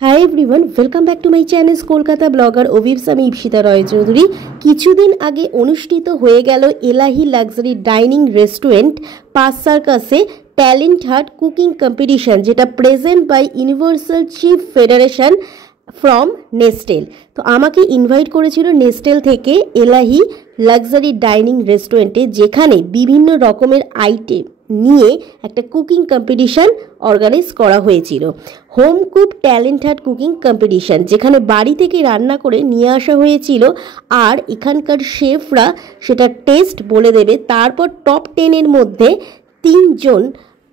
High everyone welcome back to my channel Kolkata blogger ओविब्स आमी इप्सिता रॉय चौधुरी। किछुदिन आगे अनुष्ठित हो गेल एलाही लाक्सारि डाइनिंग रेस्टुरेंट पास सार्कासे टैलेंट हार्ट कुकिंग कम्पिटिशन जेटा present by universal chief federation from Nestle. तो आमाके इनभाइट करेछिलो नेस्टेल थेके एलाही लाक्सारि डाइनिंग रेस्टुरेंटे जेखाने विभिन्न रकमेर आइटेम নিয়ে একটা কুকিং কম্পিটিশন অর্গানাইজ করা হয়েছিল। Home cook talent heart cooking competition যেখানে বাড়ি থেকে রান্না করে নিয়ে আসা হয়েছিল আর এখানকার শেফরা সেটা টেস্ট বলে দেবে। তারপর টপ 10 এর মধ্যে 3 জন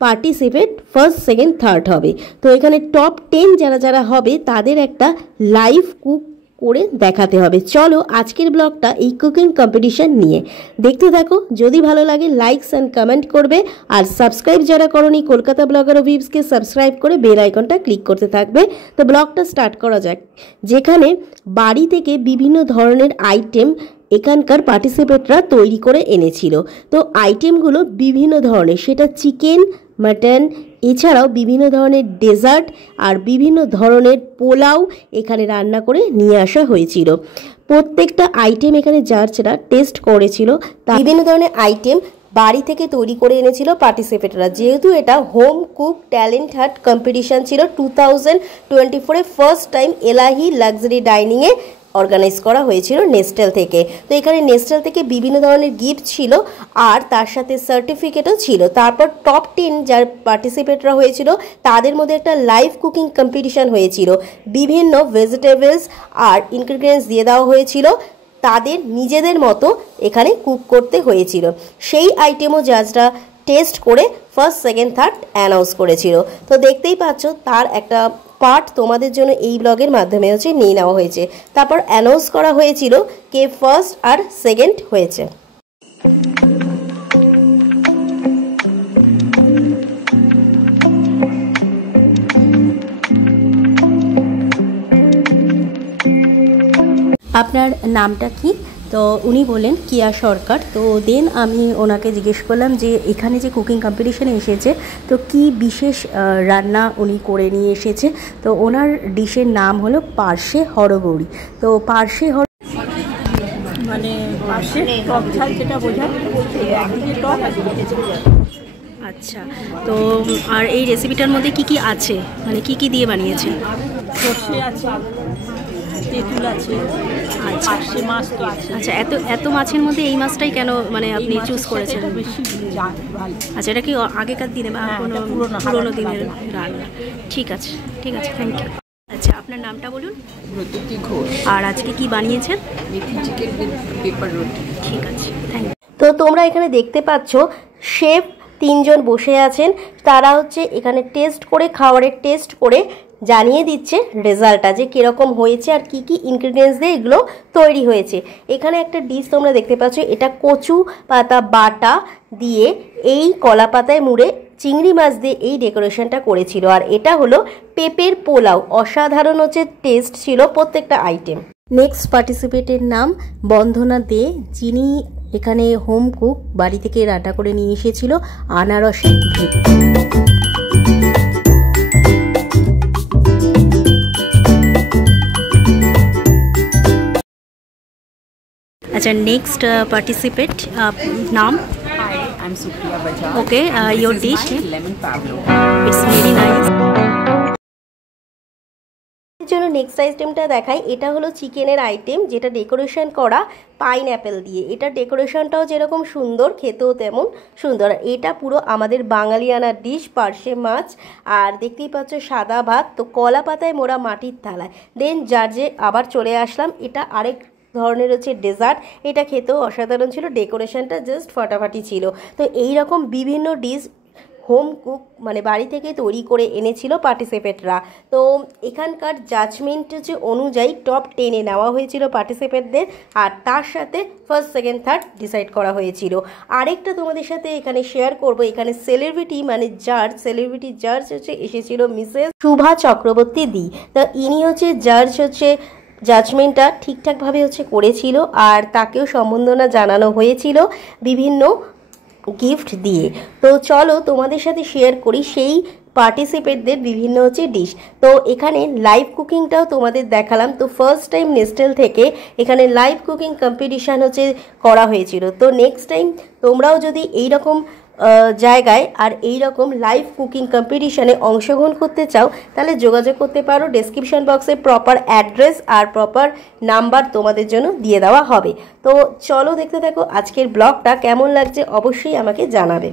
পার্টিসিপেট ফার্স্ট সেকেন্ড থার্ড হবে। তো এখানে টপ 10 যারা যারা হবে তাদের একটা লাইভ কুক করে দেখাতে হবে। চলো আজকের ব্লগটা এই কুকিং কম্পিটিশন নিয়ে দেখতে থাকো। যদি ভালো লাগে লাইকস এন্ড কমেন্ট করবে আর সাবস্ক্রাইব যারা করোনি কলকাতা ব্লগার ওভিবসকে সাবস্ক্রাইব করে বেল আইকনটা ক্লিক করতে থাকবে। তো ব্লগটা স্টার্ট করা যাক। যেখানে বাড়ি থেকে বিভিন্ন ধরনের আইটেম এখানকার পার্টিসিপেটরা তৈরি করে এনেছিল। তো আইটেমগুলো বিভিন্ন ধরনের, সেটা চিকেন, মাটন, এছাড়াও বিভিন্ন ধরনের ডেজার্ট আর বিভিন্ন ধরনের পোলাও এখানে রান্না করে নিয়ে আসা হয়েছিল। প্রত্যেকটা আইটেম এখানে জাজরা টেস্ট করেছিল। বিভিন্ন ধরনের আইটেম বাড়ি থেকে তৈরি করে এনেছিল পার্টিসিপেটরা। যেহেতু এটা home cook talent heart competition ছিল 2024-এ ফার্স্ট টাইম এলাহি লাক্সারি ডাইনিংয়ে অর্গানাইজ করা হয়েছিল নেস্টেল থেকে। তো এখানে নেস্টেল থেকে বিভিন্ন ধরনের গিফট ছিল আর তার সাথে সার্টিফিকেটও ছিল। তারপর টপ 10 যার পার্টিসিপেটরা হয়েছিল তাদের মধ্যে একটা লাইভ কুকিং কম্পিটিশন হয়েছিল। বিভিন্ন ভেজিটেবলস আর ইনগ্রিডিয়েন্টস দিয়ে দেওয়া হয়েছিল, তাদের নিজেদের মতো এখানে কুক করতে হয়েছিল। সেই আইটেমও জাজরা টেস্ট করে ফার্স্ট সেকেন্ড থার্ড অ্যানাউন্স করেছিল। তো দেখতেই পাচ্ছ তার একটা পার্ট তোমাদের জন্য এই ব্লগের মাধ্যমে নিয়ে নেওয়া হয়েছে। তারপর অ্যানাউন্স করা হয়েছিল কে ফার্স্ট আর সেকেন্ড হয়েছে। আপনার নামটা কি? তো উনি বলেন কিয়া সরকার। তো দেন আমি ওনাকে জিজ্ঞেস করলাম যে এখানে যে কুকিং কম্পিটিশনে এসেছে তো কি বিশেষ রান্না উনি করে নিয়ে এসেছে। তো ওনার ডিশের নাম হলো পার্শে হরগৌরি। তো পার্শে মানে পার্শে টক ঝাল যেটা বোঝায়, একদিকে টক আচ্ছা। তো আর এই রেসিপিটার মধ্যে কি কি আছে, মানে কি কি দিয়ে বানিয়েছে? সর্ষে আছে, তেঁতুল আছে, পার্শে মাছ তো আছে। আচ্ছা, এত মাছের মধ্যে এই মাছটাই কেন মানে আপনি চুজ করেছেন? বেশি ভালো। আচ্ছা, এটা কি আগেকার দিনে বা কোনো পুরোনো দিনের রান্না? ঠিক আছে, ঠিক আছে, থ্যাংক ইউ। আচ্ছা, আপনার নামটা বলুন। প্রতীকী ঘোষ। আর আজকে কি বানিয়েছেন? মেথি চিকেন উইথ পেপার রোটি। ঠিক আছে, থ্যাংক ইউ। তো তোমরা এখানে দেখতে পাচ্ছ শেফ 3 জন বসে আছেন। তারা এখানে টেস্ট করে খাবারের টেস্ট করে জানিয়ে দিচ্ছে রেজাল্টটা যে কীরকম হয়েছে আর কি কি ইনগ্রিডিয়েন্টস দিয়ে এগুলো তৈরি হয়েছে। এখানে একটা ডিশ তোমরা দেখতে পাচ্ছ, এটা কচু পাতা বাটা দিয়ে এই কলা পাতায় মুড়ে চিংড়ি মাছ দিয়ে এই ডেকোরেশনটা করেছিল। আর এটা হলো পেঁপের পোলাও। অসাধারণ টেস্ট ছিল প্রত্যেকটা আইটেম। নেক্সট পার্টিসিপেটের নাম বন্দনা দে, যিনি এখানে হোম কুক বাড়ি থেকে রান্না করে নিয়ে এসেছিল আনারসের ঘি। अच्छा, नेक्स्ट पार्टिसिपेट नाम? Hi, I'm Supriya Bajaj. Okay, your dish? Lemon pavlova. It's very nice. চলো নেক্সট আইটেমটা দেখাই। এটা হলো চিকেনের আইটেম যেটা ডেকোরেশন করা পাইনঅ্যাপেল দিয়ে। এটা ডেকোরেশনটাও যেরকম সুন্দর, খেতেও তেমন সুন্দর। এটা পুরো আমাদের বাঙালিয়ানা ডিশ, পার্শে মাছ। আর দেখতেই পাচ্ছ সাদা ভাত, তো কলা পাতায় মোড়া মাটির থালায়। দেন জার্জে আবার চলে আসলাম। এটা আরেক ধরনের ডেজার্ট। এটা খেতেও অসাধারণ ছিল, ডেকোরেশনটা জাস্ট ফাটাফাটি ছিল। তো এই রকম বিভিন্ন ডিশ হোম কুক মানে বাড়ি থেকে তৈরি করে এনেছিল পার্টিসিপেটরা। তো এখানকার জাজমেন্ট অনুযায়ী টপ 10-এ নেওয়া হয়েছিল পার্টিসিপেটদের আর তার সাথে ফার্স্ট সেকেন্ড থার্ড ডিসাইড করা হয়েছিল। আরেকটা তোমাদের সাথে এখানে শেয়ার করব, এখানে সেলিব্রিটি মানে সেলিব্রিটি জাজ এসেছিল মিসেস শুভা চক্রবর্তী দি। তো ইনি জাজ জাজমেন্টটা ঠিকঠাকভাবে করেছিল আর তাকেও সম্বর্ধনা জানানো হয়েছিল বিভিন্ন গিফট দিয়ে। তো চলো তোমাদের সাথে শেয়ার করি সেই পার্টিসিপেটদের বিভিন্ন হচ্ছে ডিশ। তো এখানে লাইভ কুকিংটাও তোমাদের দেখালাম। তো ফার্স্ট টাইম নেস্টেল থেকে এখানে লাইভ কুকিং কম্পিটিশান হচ্ছে করা হয়েছিল। তো নেক্সট টাইম তোমরাও যদি এইরকম জায়গায় আর এই রকম লাইভ কুকিং কম্পিটিশানে অংশগ্রহণ করতে চাও তাহলে যোগাযোগ করতে পারো। ডেসক্রিপশন বক্সে প্রপার অ্যাড্রেস আর প্রপার নাম্বার তোমাদের জন্য দিয়ে দেওয়া হবে। তো চলো দেখতে থাকো আজকের ব্লগটা, কেমন লাগছে অবশ্যই আমাকে জানাবে।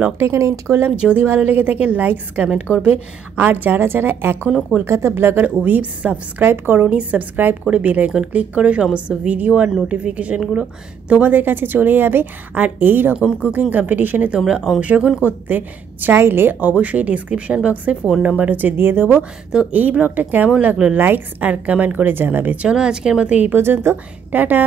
ব্লগটা এখানে এন্ড করলাম। যদি ভালো লেগে থাকে লাইকস কমেন্ট করবে, আর যারা যারা এখনও কলকাতা ব্লগার ওভিভস সাবস্ক্রাইব করোনি সাবস্ক্রাইব করে বেল আইকন ক্লিক করে সমস্ত ভিডিও আর নোটিফিকেশানগুলো তোমাদের কাছে চলে যাবে। আর এই রকম কুকিং কম্পিটিশানে তোমরা অংশগ্রহণ করতে চাইলে অবশ্যই ডিসক্রিপশান বক্সে ফোন নাম্বার হচ্ছে দিয়ে দেবো। তো এই ব্লগটা কেমন লাগলো লাইকস আর কমেন্ট করে জানাবে। চলো আজকের মতো এই পর্যন্ত, টাটা।